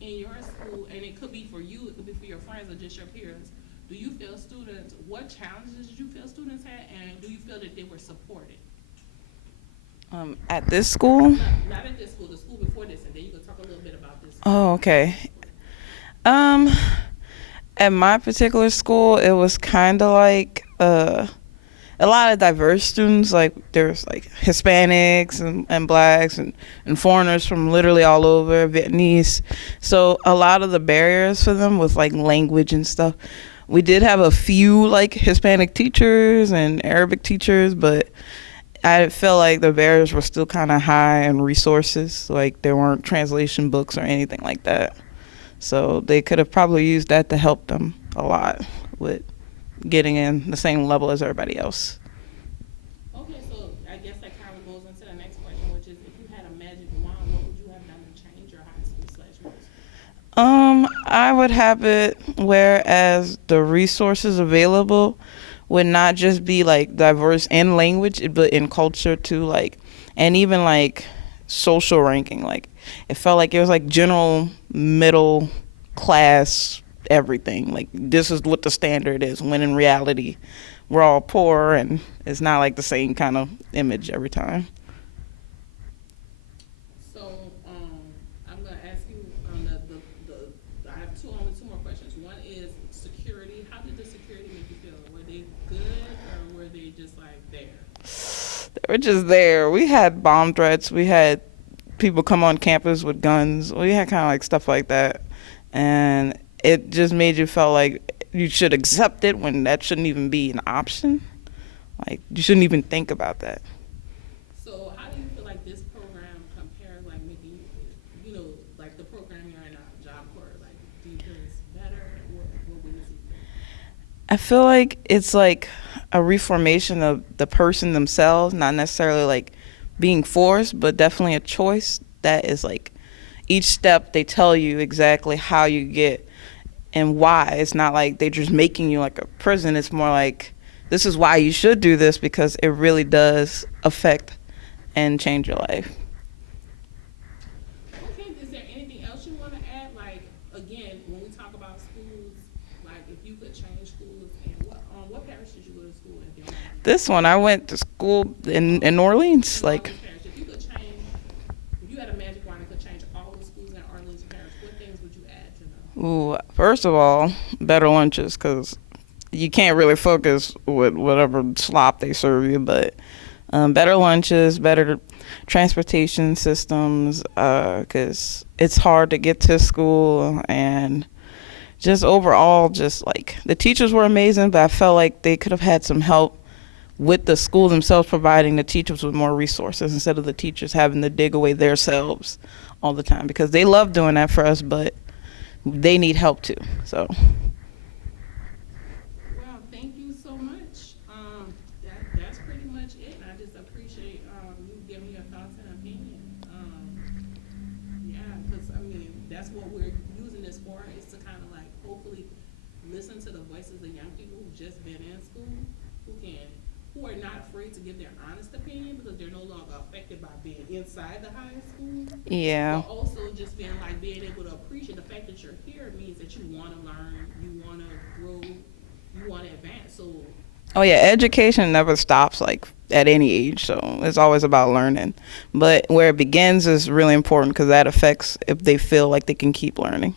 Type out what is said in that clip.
in your school, and it could be for you, it could be for your friends or just your peers, do you feel students, what challenges did you feel students had, and do you feel that they were supported? At this school? Not at this school, the school before this, and then you can talk a little bit about this school. Oh, okay. Um, at my particular school, it was kind of like a lot of diverse students. Like there's like Hispanics and blacks and foreigners from literally all over, Vietnamese. So a lot of the barriers for them was like language and stuff. We did have a few like Hispanic teachers and Arabic teachers, but I felt like the barriers were still kind of high in resources. Like there weren't translation books or anything like that. So they could have probably used that to help them a lot with getting in the same level as everybody else. Okay, so I guess that kind of goes into the next question, which is if you had a magic wand, what would you have done to change your high school slash middle school? I would have it whereas the resources available would not just be like diverse in language, but in culture too, like, and even like social ranking. Like, it felt like it was like general middle class everything. Like, this is what the standard is, when in reality, we're all poor and it's not like the same kind of image every time. So I'm gonna ask you I have only two more questions. One is security. How did the security make you feel? Were they good or were they just like there? They were just there. We had bomb threats. We had people come on campus with guns. We had kind of like stuff like that. And it just made you feel like you should accept it when that shouldn't even be an option. Like, you shouldn't even think about that. So how do you feel like this program compares, like maybe, like the program you're in now, Job Corps? Like, do you feel it's better? What would you say? I feel like it's like a reformation of the person themselves, not necessarily like being forced, but definitely a choice that is like each step they tell you exactly how you get and why. It's not like they're just making you like a prison. It's more like, this is why you should do this, because it really does affect and change your life. Okay, is there anything else you want to add? Like, again, when we talk about schools, like if you could change schools, and what parish did you go to school in? If you don't mind me This one, asking? I went to school in New Orleans. In Like, Orleans Parish. If you had a magic wand and could change all the schools in Orleans Parish, what things would you add to them? ooh, first of all, better lunches, because you can't really focus with whatever slop they serve you, but better lunches, better transportation systems, because it's hard to get to school, and just overall, just like the teachers were amazing, but I felt like they could have had some help with the school themselves providing the teachers with more resources instead of the teachers having to dig away themselves all the time, because they love doing that for us, but they need help too. So Well, thank you so much. That's pretty much it. And I just appreciate you giving your thoughts and opinion. Yeah, because I mean that's what we're using this for, is to kind of like hopefully listen to the voices of young people who've just been in school, who are not afraid to give their honest opinion because they're no longer affected by being inside the high school, yeah. but also just being able to appreciate the fact that you're here means that you want to learn, you want to grow, you want to advance. So Oh yeah, education never stops like at any age, so it's always about learning. But where it begins is really important because that affects if they feel like they can keep learning.